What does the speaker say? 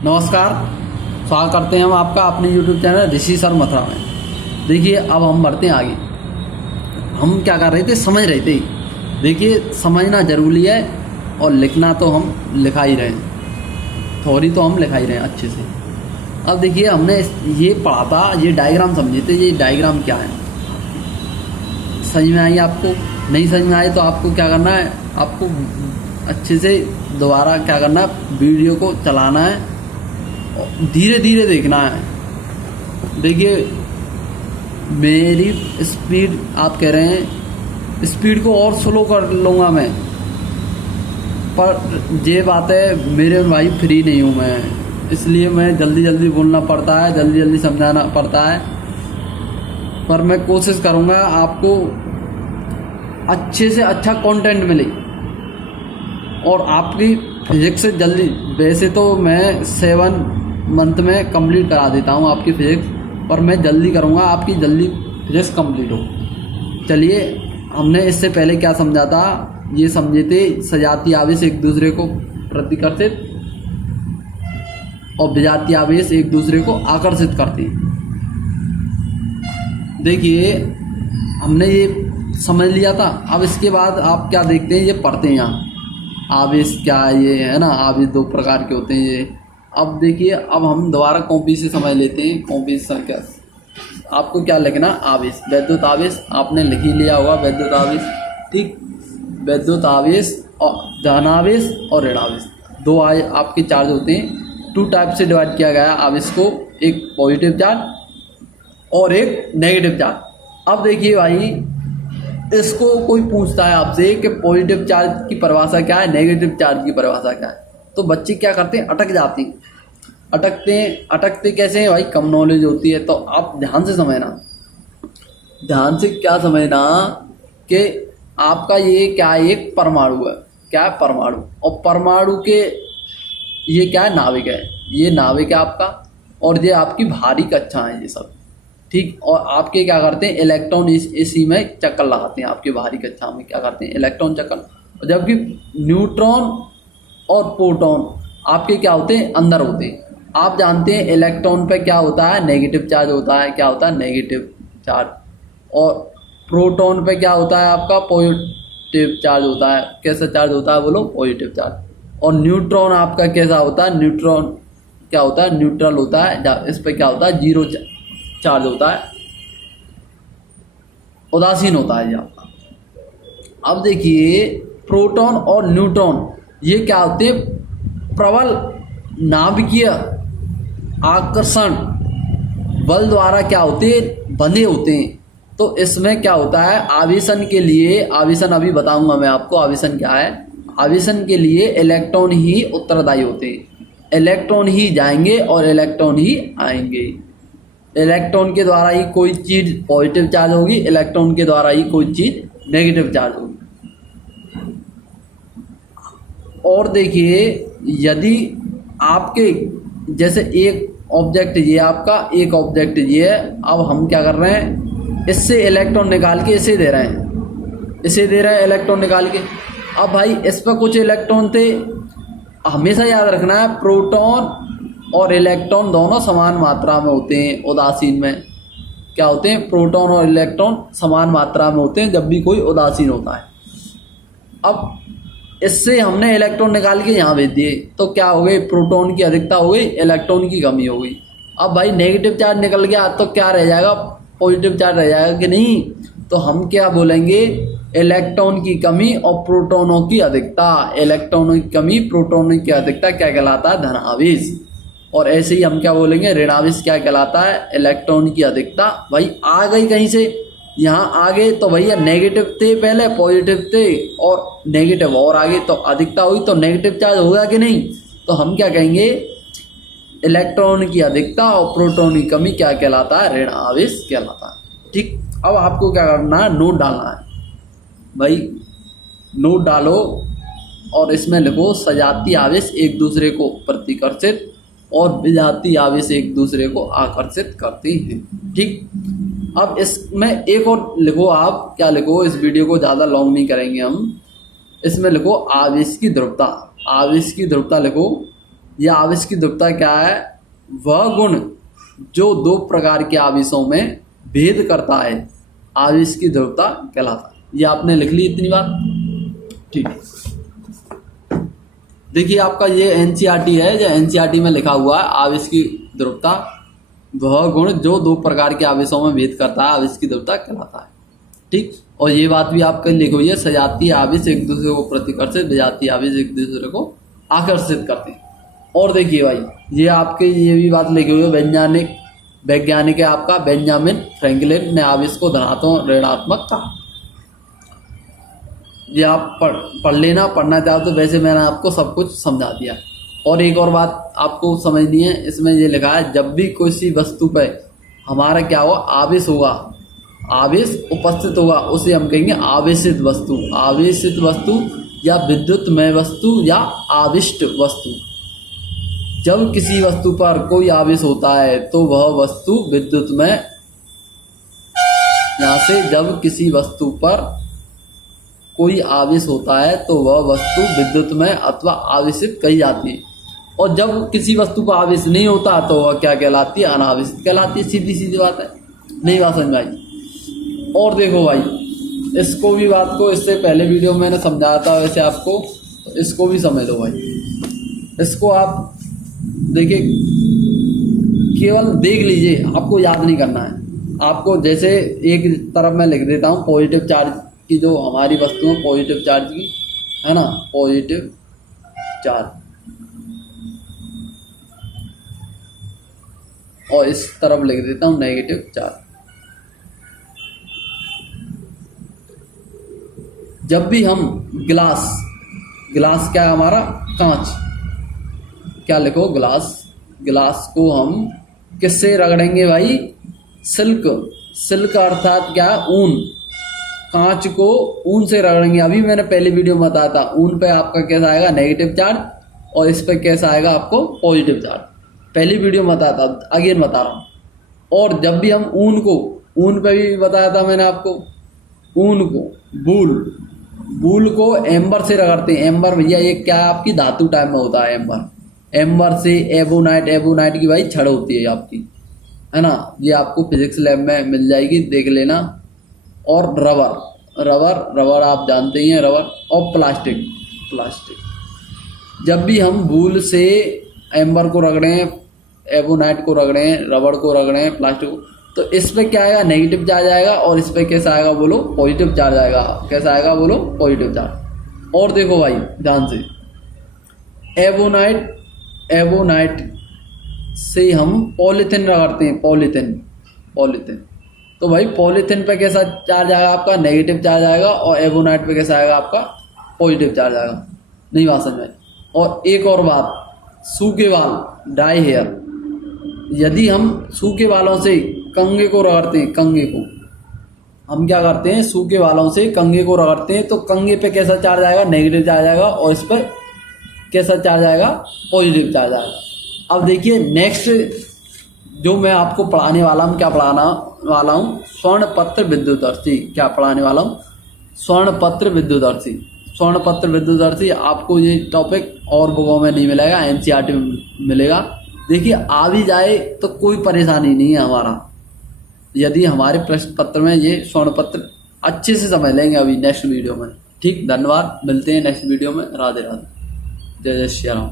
नमस्कार, स्वागत करते हैं हम आपका अपने YouTube चैनल ऋषि सर मथुरा में। देखिए, अब हम बढ़ते हैं आगे। हम क्या कर रहे थे, समझ रहे थे। देखिए, समझना जरूरी है और लिखना तो हम लिखा ही रहे हैं, थोड़ी तो हम लिखा ही रहे हैं अच्छे से। अब देखिए, हमने ये पढ़ा था, ये डायग्राम समझे थे। ये डायग्राम क्या है, समझ में आई आपको? नहीं समझ में आई तो आपको क्या करना है, आपको अच्छे से दोबारा क्या करना है, वीडियो को चलाना है, धीरे धीरे देखना है। देखिए, मेरी स्पीड, आप कह रहे हैं स्पीड को और स्लो कर लूँगा मैं, पर ये बात है मेरे भाई फ्री नहीं हूँ मैं, इसलिए मैं जल्दी जल्दी बोलना पड़ता है, जल्दी जल्दी समझाना पड़ता है। पर मैं कोशिश करूँगा आपको अच्छे से अच्छा कंटेंट मिले और आपकी फिजिक्स से जल्दी। वैसे तो मैं 7 मंथ में कंप्लीट करा देता हूँ आपकी फिजिक्स, पर मैं जल्दी करूँगा आपकी जल्दी फिजिक्स कंप्लीट हो। चलिए, हमने इससे पहले क्या समझा था, ये समझे थे सजातीय आवेश एक दूसरे को प्रतिकर्षित और विजातीय आवेश एक दूसरे को आकर्षित करते हैं। देखिए, हमने ये समझ लिया था। अब इसके बाद आप क्या देखते हैं, ये पढ़ते हैं यहाँ आवेश क्या है, ये है ना, आवेश 2 प्रकार के होते हैं ये। अब देखिए, अब हम दोबारा कॉपी से समझ लेते हैं। कॉपी से क्या, आपको क्या लिखना, आवेश, वैद्युत आवेश आपने लिख ही लिया होगा, वैद्युत आवेश, ठीक। वैद्युत आवेश और धनावेश और ऋणावेश, 2 आपके चार्ज होते हैं। 2 टाइप से डिवाइड किया गया आवेश को, एक पॉजिटिव चार्ज और एक नेगेटिव चार्ज। अब देखिए भाई, इसको कोई पूछता है आपसे कि पॉजिटिव चार्ज की परिभाषा क्या है, नेगेटिव चार्ज की परिभाषा क्या है, तो बच्चे क्या करते हैं, अटक जाते हैं। अटकते कैसे हैं भाई, कम नॉलेज होती है। तो आप ध्यान से समझना, ध्यान से क्या समझना कि आपका ये क्या है, एक परमाणु है। क्या है, परमाणु। और परमाणु के ये क्या है, नाभिक है। ये नाभिक है आपका, और ये आपकी भारी कक्षा है ये सब, ठीक। और आपके क्या करते हैं, इलेक्ट्रॉन इसी में चक्कर लगाते हैं। आपके भारी कक्षा में क्या करते हैं, इलेक्ट्रॉन चक्कर। जबकि न्यूट्रॉन और प्रोटॉन आपके क्या होते हैं, अंदर होते हैं। आप जानते हैं इलेक्ट्रॉन पे क्या होता है, नेगेटिव चार्ज होता है। क्या होता है, नेगेटिव चार्ज। और प्रोटॉन पे क्या होता है, आपका पॉजिटिव चार्ज होता है। कैसा चार्ज होता है, बोलो, पॉजिटिव चार्ज। और न्यूट्रॉन आपका कैसा होता है, न्यूट्रॉन क्या होता है, न्यूट्रल होता है। इस पे क्या होता है, 0 चार्ज होता है, उदासीन होता है ये आपका। अब देखिए, प्रोटॉन और न्यूट्रॉन ये क्या होते हैं, प्रबल नाभिकीय आकर्षण बल द्वारा क्या होते हैं, बंधे होते हैं। तो इसमें क्या होता है, आवेशन के लिए, आवेशन अभी बताऊंगा मैं आपको आवेशन क्या है। आवेशन के लिए इलेक्ट्रॉन ही उत्तरदायी होते हैं। इलेक्ट्रॉन ही जाएंगे और इलेक्ट्रॉन ही आएंगे। इलेक्ट्रॉन के द्वारा ही कोई चीज पॉजिटिव चार्ज होगी, इलेक्ट्रॉन के द्वारा ही कोई चीज नेगेटिव चार्ज होगी। और देखिए, यदि आपके जैसे एक ऑब्जेक्ट ये आपका, एक ऑब्जेक्ट ये है। अब हम क्या कर रहे हैं, इससे इलेक्ट्रॉन निकाल के इसे दे रहे हैं, इसे दे रहे हैं इलेक्ट्रॉन निकाल के। अब भाई, इस पर कुछ इलेक्ट्रॉन थे। हमेशा याद रखना है, प्रोटॉन और इलेक्ट्रॉन दोनों समान मात्रा में होते हैं। उदासीन में क्या होते हैं, प्रोटॉन और इलेक्ट्रॉन समान मात्रा में होते हैं जब भी कोई उदासीन होता है। अब इससे हमने इलेक्ट्रॉन निकाल के यहाँ भेज दिए, तो क्या हो गई, प्रोटॉन की अधिकता हो गई, इलेक्ट्रॉन की कमी हो गई। अब भाई, नेगेटिव चार्ज निकल गया तो क्या रह जाएगा, पॉजिटिव चार्ज रह जाएगा कि नहीं। तो हम क्या बोलेंगे, इलेक्ट्रॉन की कमी और प्रोटॉनों की अधिकता। इलेक्ट्रॉनों की कमी, प्रोटॉनों की अधिकता क्या कहलाता है, धनावेश। और ऐसे ही हम क्या बोलेंगे, ऋणावेश क्या कहलाता है, इलेक्ट्रॉन की अधिकता। भाई, आ गई कहीं से, यहाँ आगे तो भैया नेगेटिव थे, पहले पॉजिटिव थे, और नेगेटिव और आगे तो अधिकता हुई, तो नेगेटिव चार्ज होगा कि नहीं। तो हम क्या कहेंगे, इलेक्ट्रॉन की अधिकता और प्रोटॉन की कमी क्या कहलाता है, ऋण आवेश कहलाता है, ठीक। अब आपको क्या करना है, नोट डालना है भाई, नोट डालो और इसमें लिखो सजातीय आवेश एक दूसरे को प्रतिकर्षित और विजातीय आवेश एक दूसरे को आकर्षित करते हैं, ठीक। अब इसमें एक और लिखो, आप क्या लिखो, इस वीडियो को ज़्यादा लॉन्ग नहीं करेंगे हम। इसमें लिखो आवेश की ध्रुवता, आवेश की ध्रुवता लिखो। या आवेश की ध्रुवता क्या है? वह गुण जो दो प्रकार के आवेशों में भेद करता है आवेश की ध्रुवता कहलाता है। ये आपने लिख ली इतनी बात, ठीक है। देखिए आपका ये एनसीईआरटी है, जो एनसीईआरटी में लिखा हुआ है आवेश की ध्रुवता वह गुण जो दो प्रकार के आवेशों में भेद करता है आवेश की ध्रुवता कहलाता है, ठीक। और ये बात भी आपके लिखी हुई है, सजातीय आवेश एक दूसरे को प्रतिकर्षित, विजातीय आवेश एक दूसरे को आकर्षित करते हैं। और देखिए भाई ये आपके ये भी बात लिखी हुई है, वैज्ञानिक है आपका बेंजामिन फ्रैंकलिन ने आवेश को धनात्मक ऋणात्मक कहा। ये आप पढ़ लेना, पढ़ना चाहो तो, वैसे मैंने आपको सब कुछ समझा दिया। और एक और बात आपको समझनी है, इसमें ये लिखा है जब भी किसी वस्तु पर हमारा क्या होगा? आवेश होगा, आवेश उपस्थित होगा, उसे हम कहेंगे आवेशित वस्तु। आवेशित वस्तु या विद्युतमय वस्तु या आविष्ट वस्तु। जब किसी वस्तु पर कोई आवेश होता है तो वह वस्तु विद्युतमय, यहाँ से जब किसी वस्तु पर कोई आवेश होता है तो वह वस्तु विद्युतमय अथवा आवेशित कही जाती है। और जब किसी वस्तु पर आवेश नहीं होता तो वह क्या कहलाती है? अनावेशित कहलाती है। सीधी सीधी बात है, नहीं बात समझ आई? और देखो भाई इसको भी बात को इससे पहले वीडियो में मैंने समझाया था, वैसे आपको इसको भी समझ लो भाई। इसको आप देखिए, केवल देख लीजिए, आपको याद नहीं करना है। आपको जैसे एक तरफ मैं लिख देता हूँ पॉजिटिव चार्ज की, जो हमारी वस्तु है पॉजिटिव चार्ज की है ना, पॉजिटिव चार्ज, और इस तरफ लिख देता हूँ नेगेटिव चार्ज। जब भी हम गिलास क्या है हमारा? कांच। क्या लिखो? गिलास को हम किससे रगड़ेंगे भाई? सिल्क अर्थात क्या? ऊन। कांच को ऊन से रगड़ेंगे। अभी मैंने पहले वीडियो में बताया था ऊन पे आपका कैसा आएगा? नेगेटिव चार्ज, और इस पे कैसा आएगा आपको? Positive charge. पहली वीडियो में बताया था, अगेन बता रहा हूँ। और जब भी हम ऊन पे भी बताया था मैंने आपको, ऊन को बूल को एम्बर से रगड़ते हैं। एम्बर भैया ये क्या आपकी धातु टाइप में होता है। एम्बर से एबोनाइट की भाई छड़ होती है आपकी, है ना। ये आपको फिजिक्स लैब में मिल जाएगी, देख लेना। और रबर आप जानते ही हैं, रबर। और प्लास्टिक। जब भी हम बूल से एम्बर को रगड़ें, एबोनाइट को रगड़ें, रबर को रगड़ें, प्लास्टिक को, तो इस पे क्या आएगा? नेगेटिव चार्ज आएगा। और इस पे कैसा आएगा बोलो? पॉजिटिव चार्ज आएगा। कैसा आएगा बोलो? Positive charge. और देखो भाई ध्यान से, एबोनाइट से हम पॉलीथिन रगड़ते हैं, पॉलीथिन। तो भाई पॉलीथिन पे कैसा चार्ज आएगा आपका? नेगेटिव चार्ज आएगा। और एबोनाइट पे कैसा आएगा आपका? पॉजिटिव चार्ज आएगा। नहीं बात समझ में? और एक और बात, सूखे बाल, ड्राई हेयर, यदि हम सूखे बालों से कंघे को रगड़ते हैं, कंघे को हम क्या करते हैं? सूखे बालों से कंघे को रगड़ते हैं, तो कंघे पे कैसा चार्ज आएगा? नेगेटिव चार्ज आएगा। और इस पर कैसा चार्ज आएगा? पॉजिटिव चार्ज आएगा। अब देखिए नेक्स्ट जो मैं आपको पढ़ाने वाला हूँ, क्या पढ़ाना वाला हूँ? स्वर्णपत्र विद्युतदर्शी। क्या पढ़ाने वाला हूँ? स्वर्णपत्र विद्युतदर्शी। आपको ये टॉपिक और बुकों में नहीं मिलेगा, एनसीईआरटी में मिलेगा। देखिए आ भी जाए तो कोई परेशानी नहीं है हमारा, यदि हमारे प्रश्न पत्र में ये स्वर्णपत्र अच्छे से समझ लेंगे अभी नेक्स्ट वीडियो में। ठीक, धन्यवाद, मिलते हैं नेक्स्ट वीडियो में। राधे राधे, जय जय श्री राम।